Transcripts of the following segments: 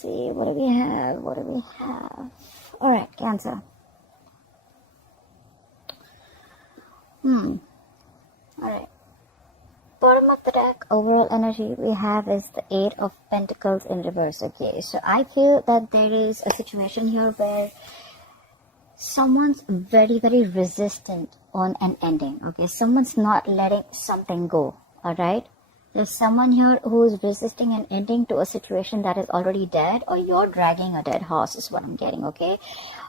see. What do we have? All right, Cancer. All right. Bottom of the deck, overall energy we have is the Eight of Pentacles in reverse. Okay, so I feel that there is a situation here where someone's very, very resistant on an ending. Okay, someone's not letting something go. All right, there's someone here who is resisting an ending to a situation that is already dead, or you're dragging a dead horse is what I'm getting. Okay,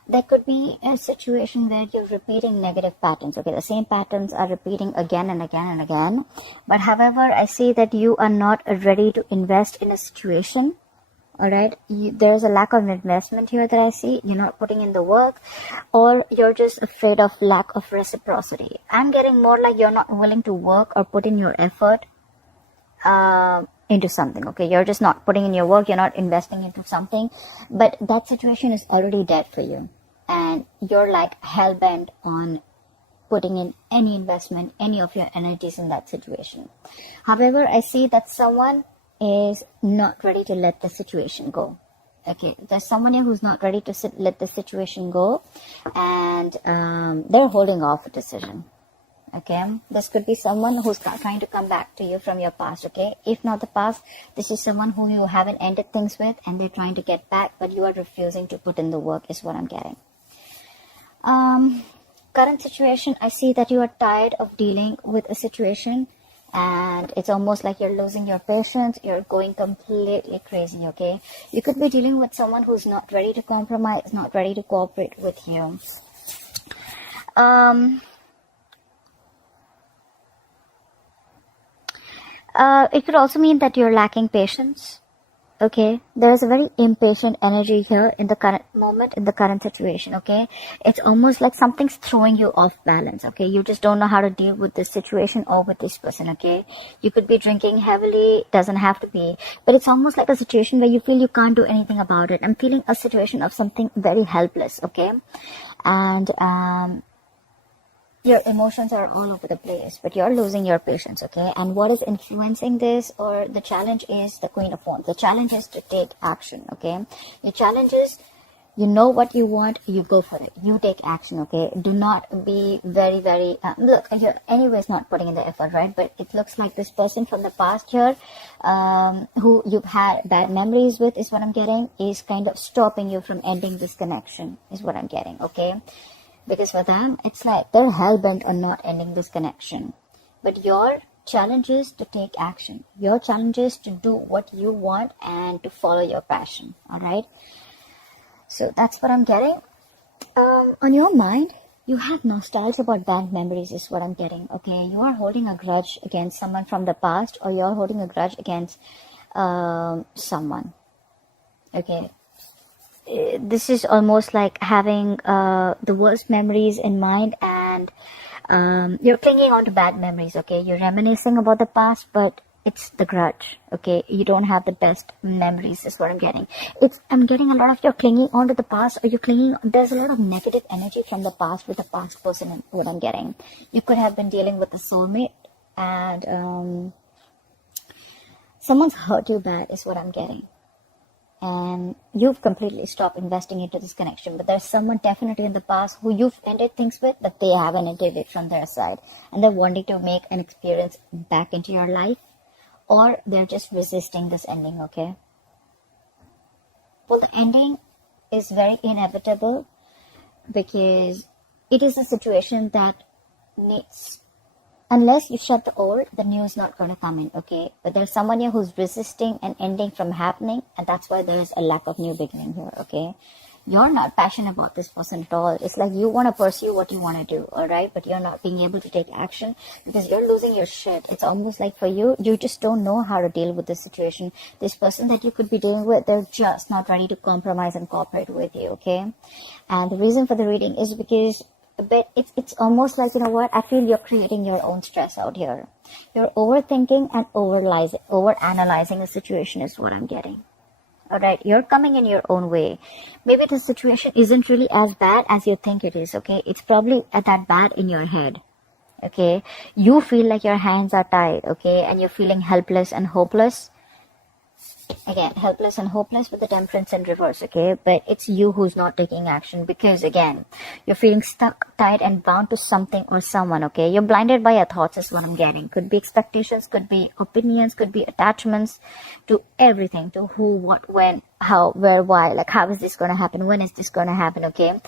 there could be a situation where you're repeating negative patterns. Okay, the same patterns are repeating again and again and again. But however, I see that you are not ready to invest in a situation. All right, there's a lack of investment here that I see. You're not putting in the work, or you're just afraid of lack of reciprocity. I'm getting more like you're not willing to work or put in your effort into something. Okay, you're just not putting in your work, you're not investing into something, but that situation is already dead for you, and you're like hell-bent on putting in any investment, any of your energies in that situation. However, I see that someone is not ready to let the situation go. Okay, there's someone here who's not ready to let the situation go, and they're holding off a decision. Okay, this could be someone who's trying to come back to you from your past. Okay, if not the past, this is someone who you haven't ended things with, and they're trying to get back, but you are refusing to put in the work is what I'm getting. Current situation, I see that you are tired of dealing with a situation, and it's almost like you're losing your patience. You're going completely crazy. Okay, you could be dealing with someone who's not ready to compromise, not ready to cooperate with you. It could also mean that you're lacking patience. Okay, there's a very impatient energy here in the current moment, in the current situation. Okay, it's almost like something's throwing you off balance. Okay, you just don't know how to deal with this situation or with this person. Okay, you could be drinking heavily, doesn't have to be, but it's almost like a situation where you feel you can't do anything about it. I'm feeling a situation of something very helpless. Okay, and your emotions are all over the place, but you're losing your patience. Okay, and what is influencing this, or the challenge, is the Queen of Wands. The challenge is to take action. Okay, your challenge is, you know what you want, you go for it, you take action. Okay, do not be very, very look, you're anyways not putting in the effort, right? But it looks like this person from the past here, who you've had bad memories with, is what I'm getting, is kind of stopping you from ending this connection is what I'm getting. Okay, because for them, it's like they're hell-bent on not ending this connection. But your challenge is to take action. Your challenge is to do what you want and to follow your passion. All right? So that's what I'm getting. On your mind, you have nostalgia about bad memories is what I'm getting. Okay? You are holding a grudge against someone from the past, or you're holding a grudge against someone. Okay? This is almost like having the worst memories in mind, and you're clinging on to bad memories. Okay, you're reminiscing about the past, but it's the grudge. Okay, you don't have the best memories is what I'm getting. I'm getting a lot of you're clinging on to the past, or there's a lot of negative energy from the past with the past person. What I'm getting, you could have been dealing with a soulmate, and someone's hurt you bad is what I'm getting. And you've completely stopped investing into this connection. But there's someone definitely in the past who you've ended things with, but they haven't ended it from their side. And they're wanting to make an experience back into your life. Or they're just resisting this ending, okay? Well, the ending is very inevitable, because it is a situation that needs... Unless you shut the old, the new is not going to come in, okay? But there's someone here who's resisting an ending from happening, and that's why there is a lack of new beginning here, okay? You're not passionate about this person at all. It's like you want to pursue what you want to do, all right? But you're not being able to take action because you're losing your shit. It's almost like for you, you just don't know how to deal with this situation. This person that you could be dealing with, they're just not ready to compromise and cooperate with you, okay? And the reason for the reading is because... but it's almost like, you know what, I feel you're creating your own stress out here. You're overthinking and over-analyzing a situation is what I'm getting. Alright, you're coming in your own way. Maybe the situation isn't really as bad as you think it is, okay? It's probably that bad in your head, okay? You feel like your hands are tied, okay? And you're feeling helpless and hopeless. Again, helpless and hopeless with the temperance in reverse, okay? But it's you who's not taking action because, again, you're feeling stuck, tied, and bound to something or someone, okay? You're blinded by your thoughts is what I'm getting. Could be expectations, could be opinions, could be attachments to everything, to who, what, when, how, where, why. Like, how is this going to happen? When is this going to happen, okay?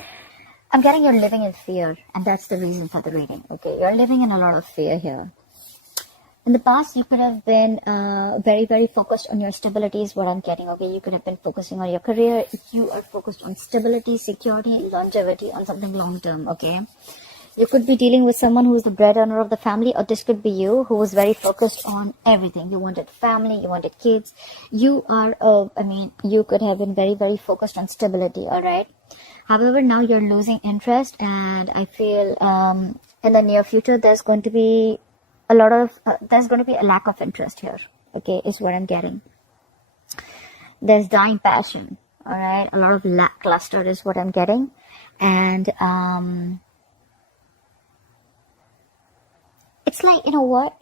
I'm getting you're living in fear, and that's the reason for the reading, okay? You're living in a lot of fear here. In the past, you could have been very, very focused on your stability is what I'm getting, okay? You could have been focusing on your career. If you are focused on stability, security, longevity, on something long-term, okay? You could be dealing with someone who's the breadwinner of the family, or this could be you who was very focused on everything. You wanted family, you wanted kids. You are, you could have been very, very focused on stability, all right? However, now you're losing interest, and I feel in the near future, there's going to be a lack of interest here, okay, is what I'm getting. There's dying passion, all right, a lot of lackluster is what I'm getting. And it's like, you know what,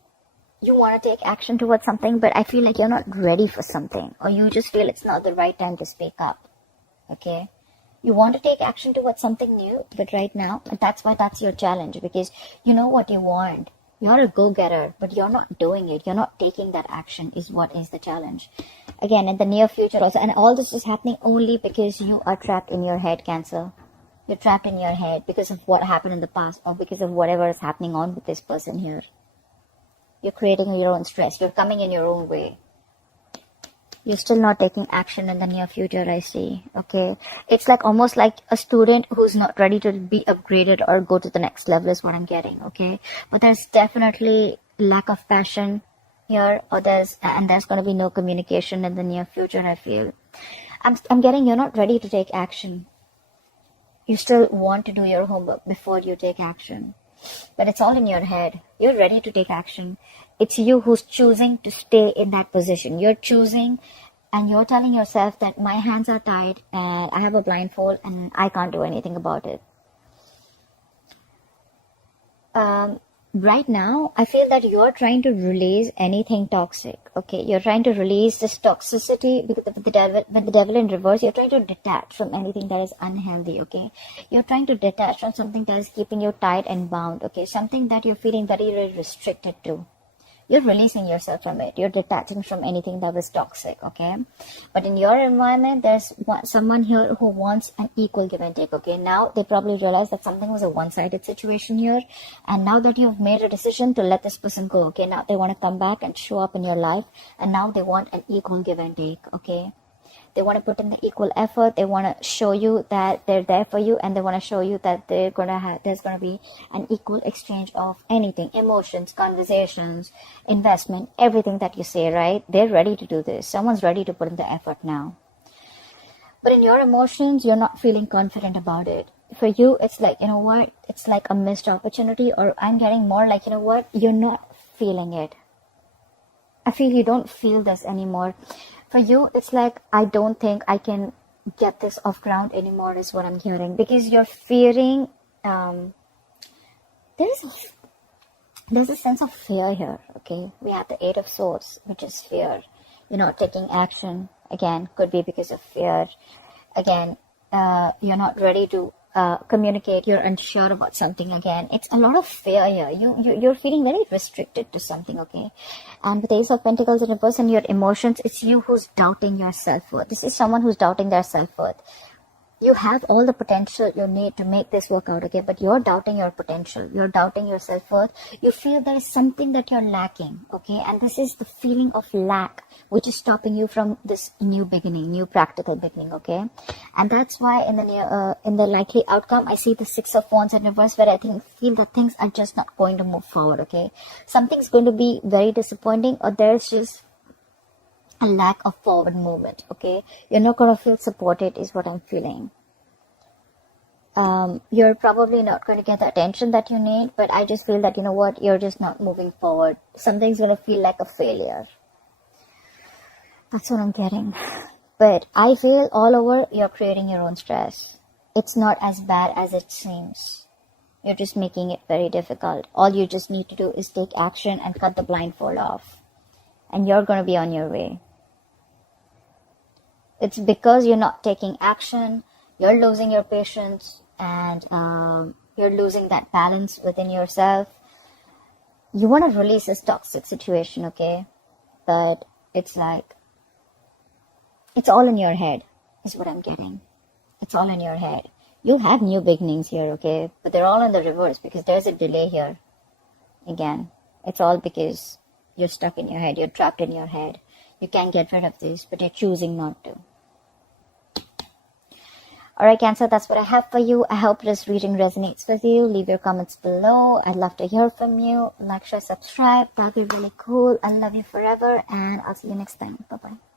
you want to take action towards something, but I feel like you're not ready for something, or you just feel it's not the right time to speak up, okay? You want to take action towards something new, but right now, that's why that's your challenge, because you know what you want. You're a go-getter, but you're not doing it. You're not taking that action is what is the challenge. Again, in the near future also. And all this is happening only because you are trapped in your head, Cancer. You're trapped in your head because of what happened in the past, or because of whatever is happening on with this person here. You're creating your own stress. You're coming in your own way. You're still not taking action in the near future, I see. Okay. It's like almost like a student who's not ready to be upgraded or go to the next level is what I'm getting. Okay. But there's definitely lack of passion here, or there's going to be no communication in the near future, I feel. I'm getting you're not ready to take action. You still want to do your homework before you take action. But it's all in your head. You're ready to take action. It's you who's choosing to stay in that position. You're choosing, and you're telling yourself that my hands are tied and I have a blindfold and I can't do anything about it. Right now, I feel that you're trying to release anything toxic. Okay, you're trying to release this toxicity because with the devil in reverse. You're trying to detach from anything that is unhealthy. Okay, you're trying to detach from something that is keeping you tied and bound. Okay, something that you're feeling very restricted to. You're releasing yourself from it. You're detaching from anything that was toxic, okay? But in your environment, there's someone here who wants an equal give and take, okay? Now they probably realize that something was a one-sided situation here. And now that you've made a decision to let this person go, okay? Now they want to come back and show up in your life. And now they want an equal give and take, okay? They want to put in the equal effort. They want to show you that they're there for you, and they want to show you that there's going to be an equal exchange of anything, emotions, conversations, investment, everything that you say, right? They're ready to do this. Someone's ready to put in the effort now. But in your emotions, you're not feeling confident about it. For you, it's like, you know what? It's like a missed opportunity, or I'm getting more like, you know what? You're not feeling it. I feel you don't feel this anymore. For you, it's like, I don't think I can get this off ground anymore is what I'm hearing. Because you're fearing, there's a sense of fear here, okay? We have the Eight of Swords, which is fear. You're not taking action. Again, could be because of fear. Again, you're not ready to communicate. You're unsure about something again. It's a lot of fear here. You're feeling very restricted to something, okay? And with Ace of Pentacles in reverse and your emotions, it's you who's doubting your self-worth. This is someone who's doubting their self-worth. You have all the potential you need to make this work out, okay? But you're doubting your potential. You're doubting your self-worth. You feel there is something that you're lacking, okay? And this is the feeling of lack, which is stopping you from this new beginning, new practical beginning, okay? And that's why in the likely outcome, I see the Six of Wands in reverse, where I feel that things are just not going to move forward, okay? Something's going to be very disappointing, or there's just a lack of forward movement, okay? You're not going to feel supported is what I'm feeling. You're probably not going to get the attention that you need, but I just feel that, you know what, you're just not moving forward. Something's going to feel like a failure. That's what I'm getting. But I feel all over, you're creating your own stress. It's not as bad as it seems. You're just making it very difficult. All you just need to do is take action and cut the blindfold off. And you're going to be on your way. It's because you're not taking action, you're losing your patience, and you're losing that balance within yourself. You want to release this toxic situation, okay? But it's like, it's all in your head, is what I'm getting. It's all in your head. You'll have new beginnings here, okay? But they're all in the reverse because there's a delay here. Again, it's all because you're stuck in your head. You're trapped in your head. You can't get rid of this, but you're choosing not to. Alright, Cancer, that's what I have for you. I hope this reading resonates with you. Leave your comments below. I'd love to hear from you. Like, share, subscribe. That'd be really cool. I love you forever, and I'll see you next time. Bye-bye.